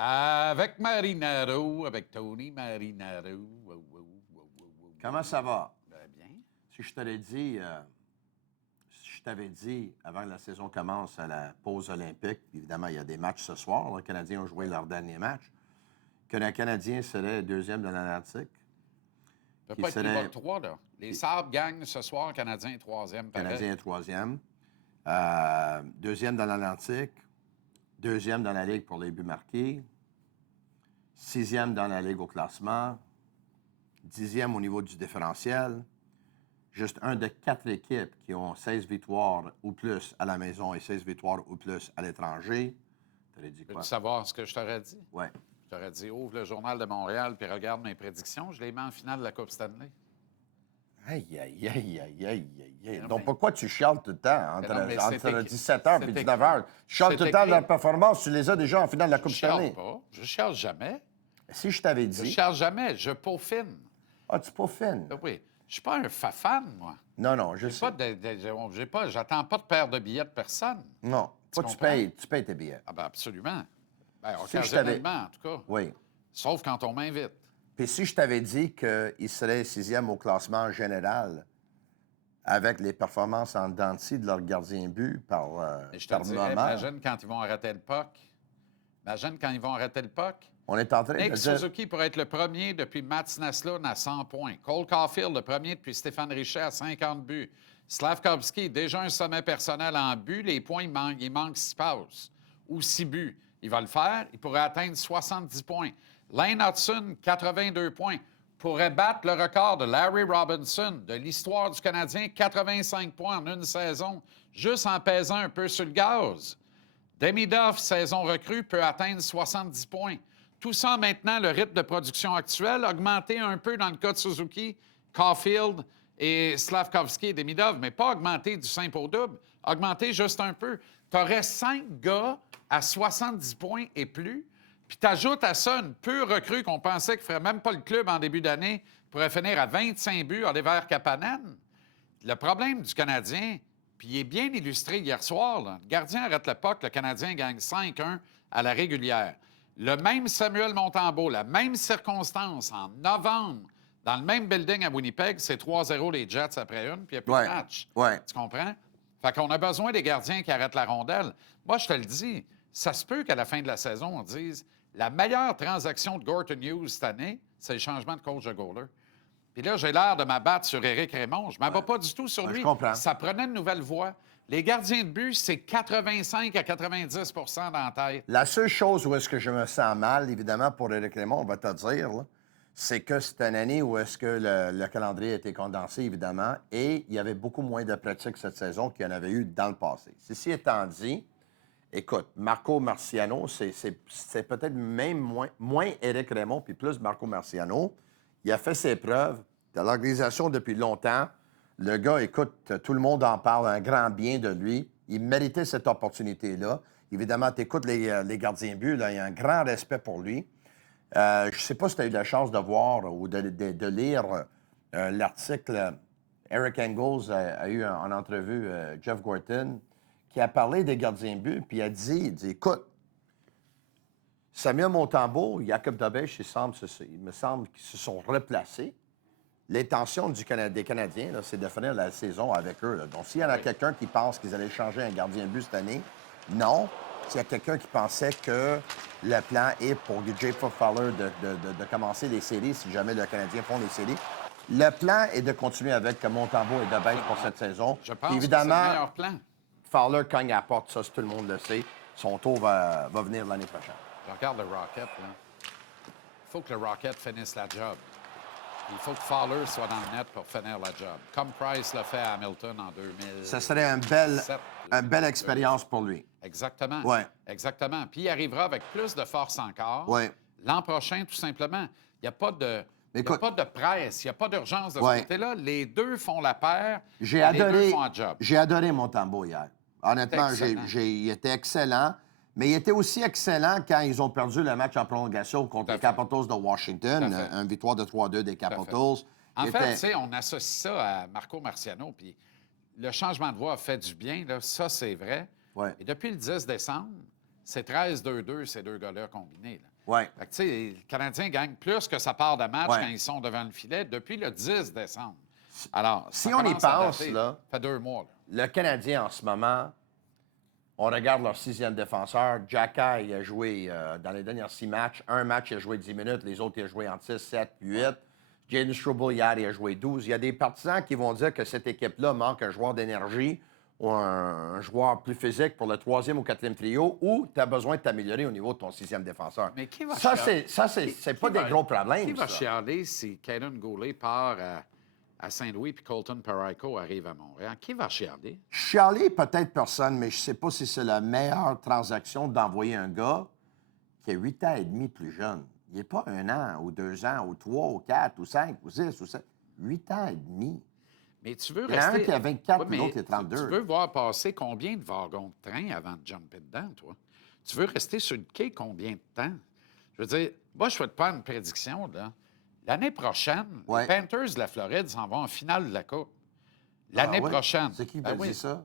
Avec Marinaro, avec Tony Marinaro. Comment ça va? Bien. Si je t'avais dit, avant que la saison commence à la pause olympique, évidemment, il y a des matchs ce soir. Les Canadiens ont joué leur dernier match. Que le Canadien serait deuxième de l'Atlantique. Ça peut pas être plus bas que 3, là. Les Sabres gagnent ce soir, Canadien est troisième. Pareil. Canadien est troisième. Deuxième dans l'Atlantique. Deuxième dans la Ligue pour les buts marqués. 6e dans la Ligue au classement. 10e au niveau du différentiel. Juste un de 4 équipes qui ont 16 victoires ou plus à la maison et 16 victoires ou plus à l'étranger. T'aurais dit quoi? Veux-tu savoir ce que je t'aurais dit? Oui. Je t'aurais dit, ouvre le Journal de Montréal puis regarde mes prédictions. Je les mets en finale de la Coupe Stanley. Aïe. Non, Donc, mais- pourquoi tu chiales tout le temps entre non, mais 17h et c'était- 19h? Tu chiales tout le temps de la écrit. performance. Tu les as déjà en finale de la Je Coupe chiale Stanley. pas. Je chiale jamais. Si je t'avais Je dit... chiale jamais. Je peaufine. Ah, tu peaufines. Oui. Je suis pas un fan, moi. Non, je sais. J'attends pas de paire de billets de personne. Non, Tu pas tu comprends? payes tes billets. Ah ben absolument. Ben, Si je t'avais- occasionnellement, en tout cas. Oui. Sauf quand on m'invite. Puis si je t'avais dit qu'il serait 6e au classement général avec les performances en dents de scie de leur gardien but par Et je te par dirais, moment, imagine quand ils vont arrêter le puck. Imagine quand ils vont arrêter le puck. on est en train Nick de dire... Suzuki pourrait être le premier depuis Mats Naslund à 100 points. Cole Caulfield, le premier depuis Stéphane Richer à 50 buts. Slavkovski, déjà un sommet personnel en but. Les points, il manque 6 passes ou 6 buts. Il va le faire. Il pourrait atteindre 70 points. Lane Hudson, 82 points. Pourrait battre le record de Larry Robinson de l'histoire du Canadien, 85 points en une saison, juste en pesant un peu sur le gaz. Demidov, saison recrue, peut atteindre 70 points. Tout ça maintenant, le rythme de production actuel, augmenté un peu dans le cas de Suzuki, Caulfield et Slavkovski et Demidov, mais pas augmenté du simple au double, augmenté juste un peu. Tu aurais 5 gars à 70 points et plus, puis tu ajoutes à ça une pure recrue qu'on pensait qu'il ne ferait même pas le club en début d'année, pourrait finir à 25 buts, Oliver Kapanen. Le problème du Canadien, puis il est bien illustré hier soir, là. Le gardien arrête le puck, le Canadien gagne 5-1 à la régulière. Le même Samuel Montembeault, la même circonstance, en novembre, dans le même building à Winnipeg, c'est 3-0 les Jets après une, puis il n'y a plus de match. Ouais. Tu comprends? Fait qu'on a besoin des gardiens qui arrêtent la rondelle. Moi, je te le dis, ça se peut qu'à la fin de la saison, on dise la meilleure transaction de Gorton Hughes cette année, c'est le changement de coach de goaler. Puis là, j'ai l'air de m'abattre sur Éric Raymond. Je ne m'abats pas du tout sur lui. Je comprends. Ça prenait une nouvelle voie. Les gardiens de but, c'est 85 à 90 dans la tête. La seule chose où est-ce que je me sens mal, évidemment, pour Éric Raymond, on va te dire, là, c'est que c'est une année où est-ce que le calendrier a été condensé, évidemment, et il y avait beaucoup moins de pratiques cette saison qu'il y en avait eu dans le passé. Ceci étant dit, écoute, Marco Marciano, c'est peut-être même moins Éric Raymond, puis plus Marco Marciano. Il a fait ses preuves de l'organisation depuis longtemps. Le gars, écoute, tout le monde en parle, un grand bien de lui. Il méritait cette opportunité-là. Évidemment, tu écoutes les gardiens but, là, il y a un grand respect pour lui. Je ne sais pas si tu as eu la chance de voir ou de lire l'article. Eric Engels a eu en entrevue Jeff Gorton, qui a parlé des gardiens but, puis il a dit, écoute, Samuel Montembeault, Jacob Dobèche, il me semble qu'ils se sont replacés. L'intention des Canadiens, là, c'est de finir la saison avec eux. Là. Donc, s'il y en a quelqu'un qui pense qu'ils allaient changer un gardien de but cette année, non. S'il y a quelqu'un qui pensait que le plan est pour Jay Fowler de commencer les séries, si jamais les Canadiens font les séries, le plan est de continuer avec Montembeault et Dobèche pour cette saison. Je pense Puis, évidemment, que c'est le meilleur plan. Fowler cogne à la porte, ça, tout le monde le sait. Son tour va venir l'année prochaine. Je regarde le Rocket, là. Il faut que le Rocket finisse la job. Il faut que Fowler soit dans le net pour finir la job. Comme Price l'a fait à Hamilton en 2000. Ça serait une belle expérience pour lui. Exactement. Ouais. Exactement. Puis il arrivera avec plus de force encore. Ouais. L'an prochain, tout simplement. Il n'y a pas de... Il n'y a Écoute. pas de presse, il n'y a pas d'urgence de ce Ouais. côté-là. Les deux font la paire. J'ai Les deux font un job. adoré Montembeault hier. Honnêtement, Excellent. il était excellent. Mais il était aussi excellent quand ils ont perdu le match en prolongation contre les Capitals de Washington. Tout à fait. Une victoire de 3-2 des Capitals. En fait, tu sais, on associe ça à Marco Marciano, puis le changement de voix a fait du bien, là. Ça, c'est vrai. Ouais. Et depuis le 10 décembre, c'est 13-2-2, ces deux gars-là combinés. Là. Oui. Fait que, tu sais, le Canadien gagne plus que sa part de match Ouais. quand ils sont devant le filet depuis le 10 décembre. Alors, Si ça on y commence à pense, dater. là, Ça fait 2 mois. Là. le Canadien, en ce moment, on regarde leur 6e défenseur. Xhaka, il a joué dans les derniers 6 matchs. Un match, il a joué 10 minutes. Les autres, il a joué entre 6, 7, 8. Jaden Struble, hier, il a joué 12. Il y a des partisans qui vont dire que cette équipe-là manque un joueur d'énergie ou un joueur plus physique pour le 3e ou 4e trio, ou tu as besoin de t'améliorer au niveau de ton 6e défenseur. Mais qui va ça, chialer? c'est pas des gros problèmes. Qui va ça. chialer si Caden Goulet part à Saint-Louis puis Colton Parayko arrive à Montréal? Qui va chialer? Chialer, peut-être personne, mais je ne sais pas si c'est la meilleure transaction d'envoyer un gars qui a 8 ans et demi plus jeune. Il n'est pas 1 an, ou 2 ans, ou 3, ou 4, ou 5, ou 6, ou 7. 8 ans et demi. Mais tu veux Il y en a rester... un qui a 24, Ouais, puis l'autre qui a mais 32. Tu veux voir passer combien de wagons de train avant de jumper dedans, toi? Tu veux rester sur le quai combien de temps? Je veux dire, moi, je ne souhaite pas une prédiction, là. L'année prochaine, Ouais. les Panthers de la Floride s'en vont en finale de la Coupe. L'année Ah ouais? prochaine. C'est qui qui Ben t'a oui. dit ça?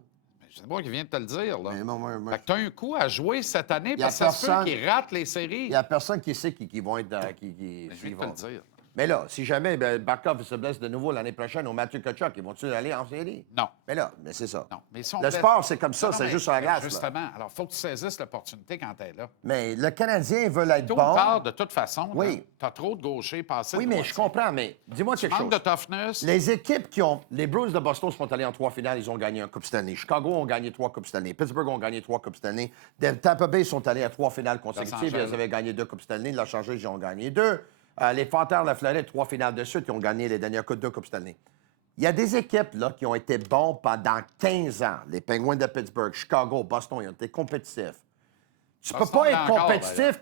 C'est moi qui viens de te le dire, là. Mais moi, Fait que tu as un coup à jouer cette année y a parce que ça se peut personne- qu'ils ratent les séries. Il n'y a personne qui sait qui vont être dans... Mais je viens s'ils de te vont- le dire. Mais là, si jamais Barkov se blesse de nouveau l'année prochaine au Mathieu Tkachuk, ils vont-tu aller en série? Non. Mais là, mais c'est ça. Non. Mais si on Le blesse- sport, c'est comme ça, Non, non, c'est mais- juste sur la glace. là. Justement. Alors, il faut que tu saisisses l'opportunité quand tu es là. Mais le Canadien veut être Tôt ou bon. tard, de toute façon, Oui. tu as trop de gauchers passés. Oui, mais je comprends, mais dis-moi quelque chose. Manque de toughness. Les équipes qui ont... Les Bruins de Boston sont allés en 3 finales, ils ont gagné un Coupe Stanley. Chicago ont gagné 3 Coupes Stanley. Pittsburgh ont gagné 3 Coupes Stanley. Tampa Bay sont allés à 3 finales consécutives. Angeles. Ils avaient gagné 2 Coupes Stanley. Los Angeles, ils ont gagné 2. Les Panthers de la Floride, 3 finales de suite. Ils ont gagné les dernières 2 Coupes Stanley. Il y a des équipes là, qui ont été bons pendant 15 ans. Les Penguins de Pittsburgh, Chicago, Boston, ils ont été compétitifs. Tu peux Boston pas être encore, compétitif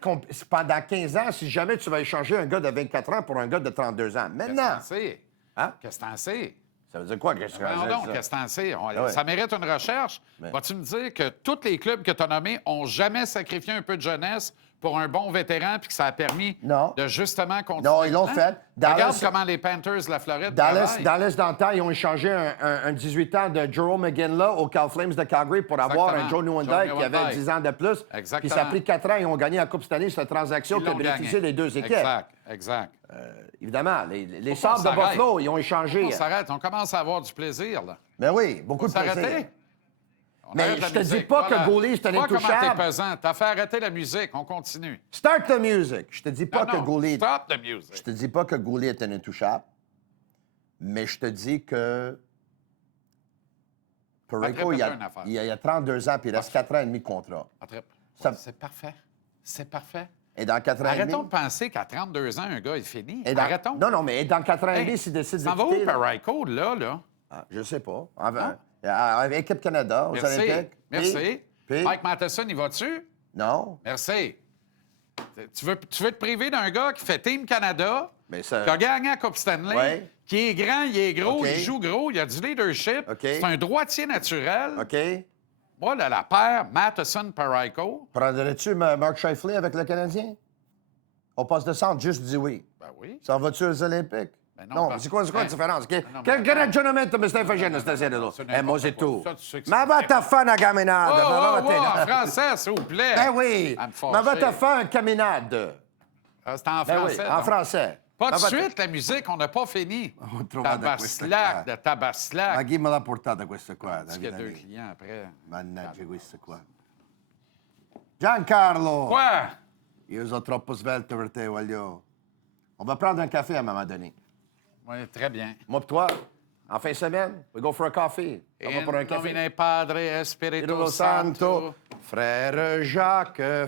pendant 15 ans si jamais tu vas échanger un gars de 24 ans pour un gars de 32 ans. Maintenant, Qu'est-ce que t'en sais? Hein? Qu'est-ce que t'en sais? ça veut dire quoi? Qu'est-ce que Voyons ça? donc, qu'est-ce que t'en sais? ouais. Ça mérite une recherche. Mais- Vas-tu me dire que tous les clubs que tu as nommés ont jamais sacrifié un peu de jeunesse pour un bon vétéran puis que ça a permis Non. de justement continuer? Non, ils l'ont Hein? fait. Regarde Dallas- comment les Panthers de la Floride Dallas, travaillent. Dallas dans le temps, ils ont échangé un 18 ans de Jerome McGinley au Cal Flames de Calgary pour avoir Exactement. un Joe Newendike Joe qui avait Newendike. 10 ans de plus. Exactement. Puis ça a pris 4 ans. Ils ont gagné la Coupe cette année, cette transaction Ils qui a l'ont bénéficié gagné. des deux équipes. Exact. Évidemment, les Faut qu'on Sabres de s'arrête. Buffalo, ils ont échangé. On s'arrête. On commence à avoir du plaisir, là. Mais oui, beaucoup de plaisir. S'arrêter? On Mais arrête la je te dis musique. pas que Voilà. Goulet, c'est un Tu vois comment intouchable. t'es pesant. T'as fait arrêter la musique. On continue. Start the music. Je te dis pas que Non, Goulet... stop the music. Je te dis pas que Goulet est un intouchable, mais je te dis que Parayko, répéter une affaire. il a 32 ans, puis il reste 4 ans et demi de contrat. Attrape. Ça- C'est parfait. C'est parfait. Et dans 4 ans et Arrêtons demi... de penser qu'à 32 ans, un gars est fini. et dans- Arrêtons. Non, non, mais dans 4 ans et Hey, demi, s'il décide de s'en va où, quitter, là- Parayko, là? Ah, je sais pas. Non? Avec Équipe Canada, aux Merci. Olympiques. Merci. Puis- Mike Matheson, y va-tu? Non. Merci. Tu veux te priver d'un gars qui fait Team Canada, Mais ça... qui a gagné la Coupe Stanley, Ouais. qui est grand, il est gros, OK. il joue gros, il a du leadership. OK. C'est un droitier naturel. OK. Moi, là, la paire Matheson-Parayko, Prendrais-tu Mark Scheifele avec le Canadien? Au poste de centre, juste dis oui. ben oui. S'en vas-tu aux Olympiques? Ben non, non, parce- c'est quoi la ben- différence? non, mais- Che ragionamento mi stai facendo non, stasera? non, tu? c'est n'importe Moi, c'est quoi. tout. Ça, tu sais que Ma c'est va te faire una camminade. Oh, ma oh, va te- oh, en français, s'il vous plaît. Ben oui. Elle me fâche. Ma va te faire une caminade. Ah, c'est en Ben français. oui, en donc. français. Pas Ma de va te- suite, la musique, on n'a pas fini. Ho trovato questa Tabaslac, qua. de tabaslac. Ma chi me l'ha portata questa qua? Parce qu'il y a Davide? deux clients après. Mannaggia questa qua. Giancarlo! Quoi? Io sono troppo svelto per te, voglio... On va prendre un café à un moment donné. Oui, très bien. Moi pis toi, en fin de semaine, we go for a coffee. On va In pour un café. nomine Padre et Spirito Spirito Santo. Santo, frère Jacques, frère